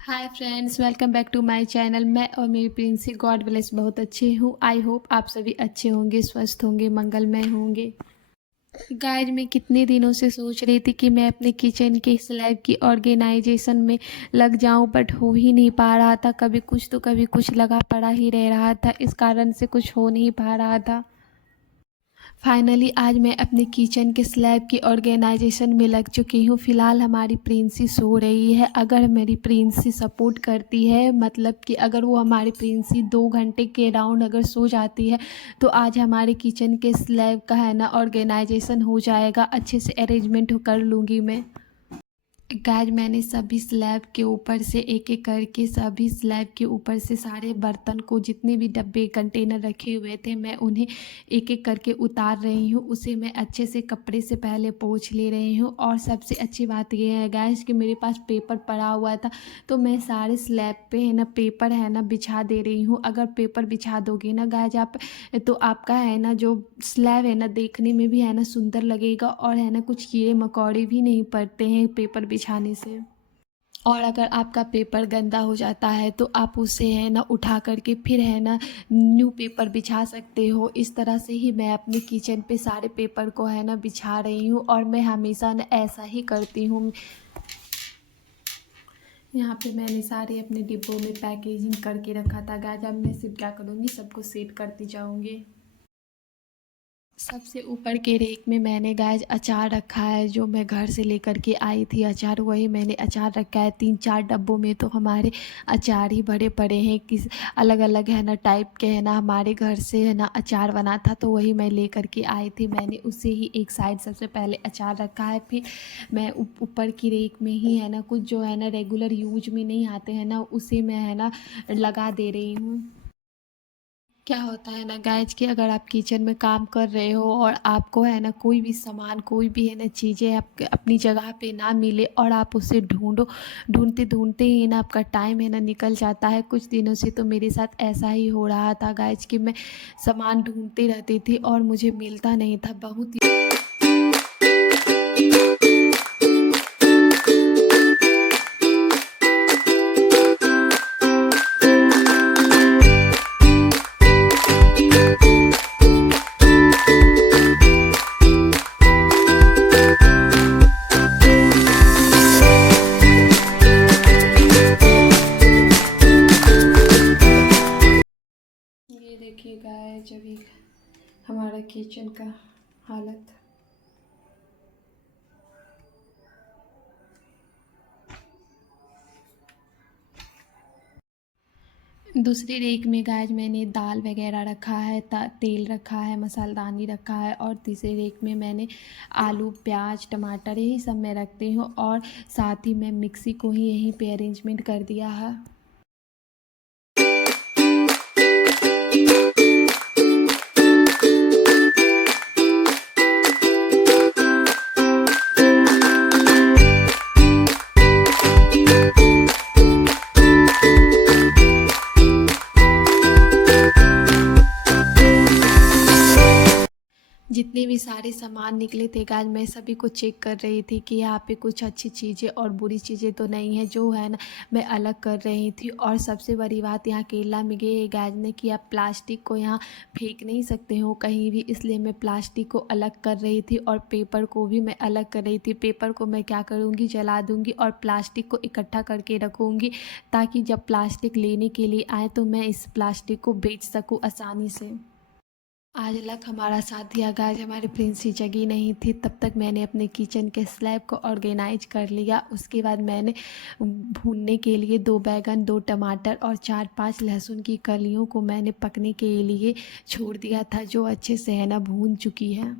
Hi friends, welcome back to my channel. मैं और मेरी प्रिंसी गॉड ब्लेस बहुत अच्छे हूँ। आई होप आप सभी अच्छे होंगे, स्वस्थ होंगे, मंगलमय होंगे। गाइज, मैं कितने दिनों से सोच रही थी कि मैं अपने किचन के स्लैब की ऑर्गेनाइजेशन में लग जाऊं, बट हो ही नहीं पा रहा था। कभी कुछ तो कभी कुछ लगा पड़ा ही रह रहा था, इस कारण से कुछ हो नहीं पा रहा था। फाइनली आज मैं अपने किचन के स्लैब की ऑर्गेनाइजेशन में लग चुकी हूँ। फ़िलहाल हमारी प्रिंसी सो रही है। अगर मेरी प्रिंसी सपोर्ट करती है, मतलब कि अगर वो हमारी प्रिंसी 2 घंटे के राउंड अगर सो जाती है, तो आज हमारे किचन के स्लैब का है ना ऑर्गेनाइजेशन हो जाएगा। अच्छे से अरेंजमेंट कर लूँगी मैं। गाइज, मैंने सभी स्लैब के ऊपर से एक एक करके सभी स्लैब के ऊपर से सारे बर्तन को, जितने भी डब्बे कंटेनर रखे हुए थे, मैं उन्हें एक एक करके उतार रही हूँ। उसे मैं अच्छे से कपड़े से पहले पोंछ ले रही हूँ। और सबसे अच्छी बात यह है गाइज कि मेरे पास पेपर पड़ा हुआ था, तो मैं सारे स्लैब पे है ना पेपर है ना बिछा दे रही हूँ। अगर पेपर बिछा दोगे ना गाइज आप, तो आपका है ना जो स्लैब है ना देखने में भी है ना सुंदर लगेगा, और है ना कुछ कीड़े मकोड़े भी नहीं पड़ते हैं पेपर बिछाने से। और अगर आपका पेपर गंदा हो जाता है तो आप उसे है ना उठा करके फिर है ना न्यू पेपर बिछा सकते हो। इस तरह से ही मैं अपने किचन पे सारे पेपर को है ना बिछा रही हूँ, और मैं हमेशा ना ऐसा ही करती हूँ। यहाँ पे मैंने सारे अपने डिब्बों में पैकेजिंग करके रखा था गाइस। अब मैं सिर्फ क्या करूँगी, सबको सेट करती जाऊँगी। सबसे ऊपर के रेक में मैंने गाइस अचार रखा है, जो मैं घर से लेकर के आई थी अचार, वही मैंने अचार रखा है। 3-4 डब्बों में तो हमारे अचार ही भरे पड़े हैं। किस अलग अलग है ना टाइप के है ना हमारे घर से है ना अचार बना था, तो वही मैं लेकर के आई थी। मैंने उसे ही एक साइड सबसे पहले अचार रखा है। फिर मैं ऊपर की रेक में ही है ना कुछ जो है ना रेगुलर यूज में नहीं आते हैं ना, उसे मैं है ना लगा दे रही हूँ। क्या होता है ना गाइज कि अगर आप किचन में काम कर रहे हो और आपको है ना कोई भी सामान, कोई भी है ना चीज़ें आप अपनी जगह पे ना मिले, और आप उसे ढूंढो, ढूंढते ढूंढते ही ना आपका टाइम है ना निकल जाता है। कुछ दिनों से तो मेरे साथ ऐसा ही हो रहा था गाइज कि मैं सामान ढूंढती रहती थी और मुझे मिलता नहीं था। बहुत ये देखिए गाइज अभी हमारा किचन का हालत। दूसरी रेक में गाइज मैंने दाल वगैरह रखा है, तेल रखा है, मसालदानी रखा है। और तीसरी रेक में मैंने आलू, प्याज, टमाटर यही सब मैं रखती हूँ। और साथ ही मैं मिक्सी को ही यहीं पे अरेंजमेंट कर दिया है। जितने भी सारे सामान निकले थे गाइस, मैं सभी को चेक कर रही थी कि यहाँ पे कुछ अच्छी चीज़ें और बुरी चीज़ें तो नहीं है, जो है ना मैं अलग कर रही थी। और सबसे बड़ी बात यहाँ केरला में ये है गाइस ने कि आप प्लास्टिक को यहाँ फेंक नहीं सकते हो कहीं भी, इसलिए मैं प्लास्टिक को अलग कर रही थी और पेपर को भी मैं अलग कर रही थी। पेपर को मैं क्या करूँगी, जला दूँगी, और प्लास्टिक को इकट्ठा करके रखूँगी, ताकि जब प्लास्टिक लेने के लिए आए तो मैं इस प्लास्टिक को बेच सकूँ आसानी से। आज लक हमारा साथ दिया गाइस, हमारी प्रिंसी जगी नहीं थी, तब तक मैंने अपने किचन के स्लैब को ऑर्गेनाइज कर लिया। उसके बाद मैंने भूनने के लिए 2 बैगन, 2 टमाटर और 4-5 लहसुन की कलियों को मैंने पकने के लिए छोड़ दिया था, जो अच्छे से है ना भून चुकी है।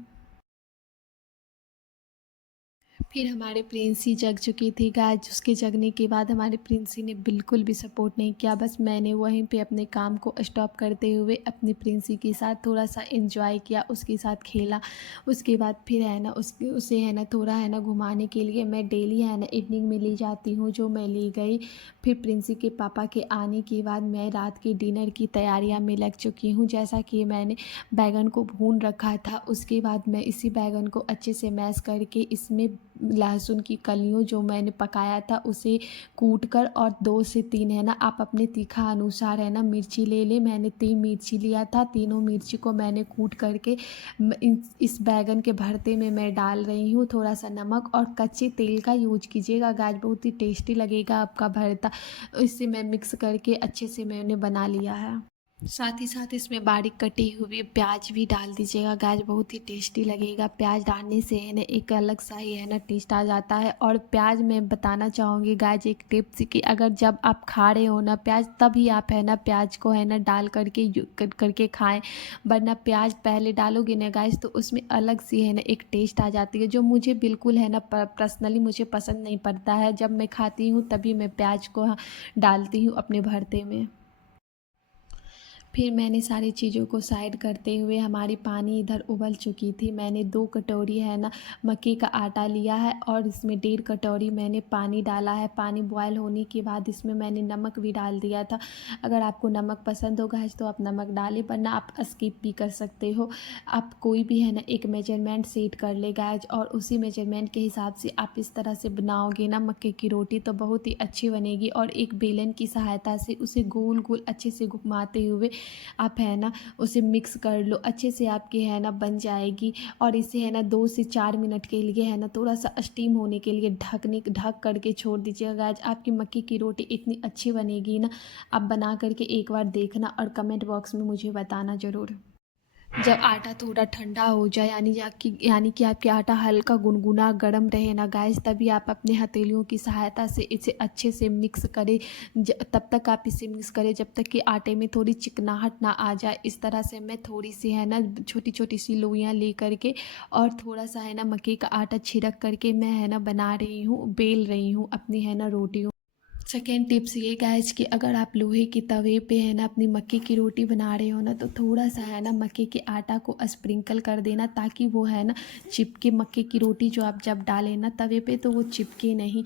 फिर हमारे प्रिंसी जग चुकी थी गाइस। उसके जगने के बाद हमारे प्रिंसी ने बिल्कुल भी सपोर्ट नहीं किया। बस मैंने वहीं पे अपने काम को स्टॉप करते हुए अपनी प्रिंसी के साथ थोड़ा सा एंजॉय किया, उसके साथ खेला। उसके बाद फिर है ना उसे है ना थोड़ा है ना घुमाने के लिए मैं डेली है ना इवनिंग में ले जाती हूँ, जो मैं ले गई। फिर प्रिंसी के पापा के आने के बाद मैं रात के डिनर की तैयारियाँ में लग चुकी हूँ। जैसा कि मैंने बैगन को भून रखा था, उसके बाद मैं इसी बैगन को अच्छे से मैश करके इसमें लहसुन की कलियों जो मैंने पकाया था उसे कूट कर, और 2 से 3 है ना आप अपने तीखा अनुसार है ना मिर्ची ले लें। मैंने 3 मिर्ची लिया था, तीनों मिर्ची को मैंने कूट करके इस बैगन के भरते में मैं डाल रही हूँ। थोड़ा सा नमक और कच्चे तेल का यूज कीजिएगा गाइस, बहुत ही टेस्टी लगेगा आपका भरता। इसे मैं मिक्स करके अच्छे से मैंने बना लिया है। साथ ही साथ इसमें बारीक कटी हुई प्याज भी डाल दीजिएगा गाइस, बहुत ही टेस्टी लगेगा। प्याज डालने से है ना एक अलग सा ही है ना टेस्ट आ जाता है। और प्याज मैं बताना चाहूँगी गाइस एक टिप्स कि अगर जब आप खा रहे हो ना प्याज, तभी आप है ना प्याज को है ना डाल करके करके खाएं, वरना प्याज पहले डालोगे ना गाइस तो उसमें अलग सी है ना एक टेस्ट आ जाती है, जो मुझे बिल्कुल है ना पर्सनली मुझे पसंद नहीं पड़ता है। जब मैं खाती हूँ तभी मैं प्याज को डालती हूँ अपने भरते में। फिर मैंने सारी चीज़ों को साइड करते हुए, हमारी पानी इधर उबल चुकी थी। मैंने 2 कटोरी है ना मक्के का आटा लिया है और इसमें 1.5 कटोरी मैंने पानी डाला है। पानी बॉयल होने के बाद इसमें मैंने नमक भी डाल दिया था। अगर आपको नमक पसंद होगा तो आप नमक डालें, वरना आप स्किप भी कर सकते हो। आप कोई भी है ना एक मेजरमेंट सेट कर ले गाइस, और उसी मेजरमेंट के हिसाब से आप इस तरह से बनाओगे ना मक्के की रोटी तो बहुत ही अच्छी बनेगी। और एक बेलन की सहायता से उसे गोल गोल अच्छे से घुमाते हुए आप है ना उसे मिक्स कर लो, अच्छे से आपकी है ना बन जाएगी। और इसे है ना 2 से 4 मिनट के लिए है ना थोड़ा सा स्टीम होने के लिए ढक करके छोड़ दीजिएगा। आज आपकी मक्की की रोटी इतनी अच्छी बनेगी ना, आप बना करके एक बार देखना और कमेंट बॉक्स में मुझे बताना ज़रूर। जब आटा थोड़ा ठंडा हो जाए, यानी कि आपके आटा हल्का गुनगुना गर्म रहे ना गाइस, तभी आप अपने हथेलियों की सहायता से इसे अच्छे से मिक्स करें। तब तक आप इसे मिक्स करें जब तक कि आटे में थोड़ी चिकनाहट ना आ जाए। इस तरह से मैं थोड़ी सी है ना छोटी छोटी सी लोइयाँ ले करके और थोड़ा सा है ना मक्के का आटा छिड़क करके मैं है ना बना रही हूँ, बेल रही हूँ अपनी है ना रोटियों। सेकेंड टिप्स ये गाइस कि अगर आप लोहे के तवे पे है ना अपनी मक्के की रोटी बना रहे हो ना, तो थोड़ा सा है ना मक्के के आटा को स्प्रिंकल कर देना, ताकि वो है ना चिपके। मक्के की रोटी जो आप जब डालें ना तवे पे तो वो चिपके नहीं।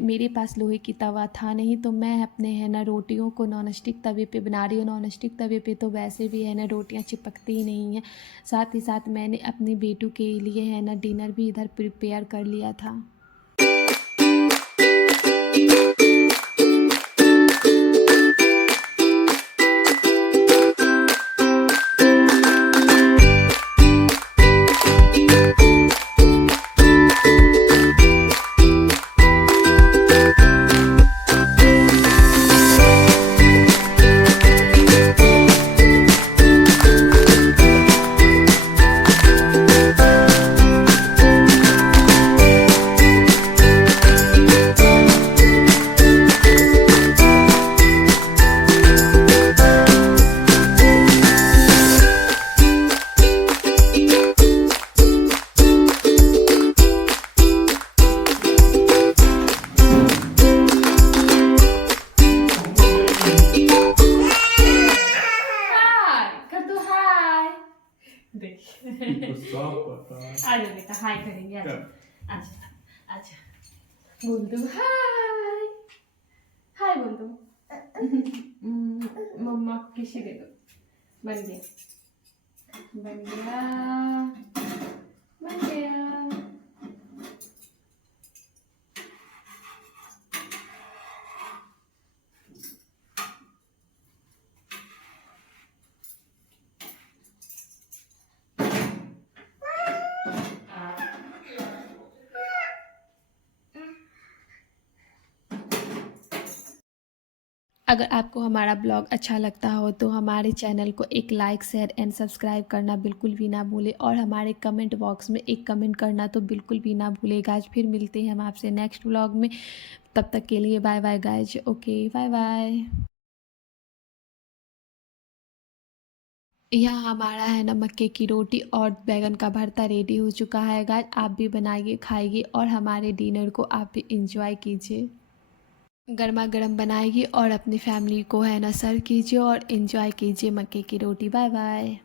मेरे पास लोहे की तवा था नहीं, तो मैं अपने है ना रोटियों को नॉन स्टिक तवे पे बना रही हूँ। नॉन स्टिक तवे पे तो वैसे भी है ना रोटियाँ चिपकती ही नहीं हैं। साथ ही साथ मैंने अपने बेटू के लिए है ना डिनर भी इधर प्रिपेयर कर लिया था। इनको सब पता है। आ जाओ बेटा, हाय करेंगे। आ जाओ, क्या? आजा आजा, बोल दो हाय। हाय बोल दो। मम्मा को किसी दे दो। बन गया, बन गया, बन गया। अगर आपको हमारा ब्लॉग अच्छा लगता हो तो हमारे चैनल को एक लाइक शेयर एंड सब्सक्राइब करना बिल्कुल भी ना भूलें, और हमारे कमेंट बॉक्स में एक कमेंट करना तो बिल्कुल भी ना भूलें गाइज। फिर मिलते हैं हम आपसे नेक्स्ट ब्लॉग में, तब तक के लिए bye bye guys. Okay bye bye. यहाँ हमारा है ना मक्के की रोटी और बैगन का भरता रेडी हो चुका है गाइज। आप भी बनाइए, खाइए और हमारे डिनर को आप भी इंजॉय कीजिए। गर्मा गर्म बनाइए और अपनी फैमिली को है ना सर्व कीजिए और इन्जॉय कीजिए मक्के की रोटी। Bye bye.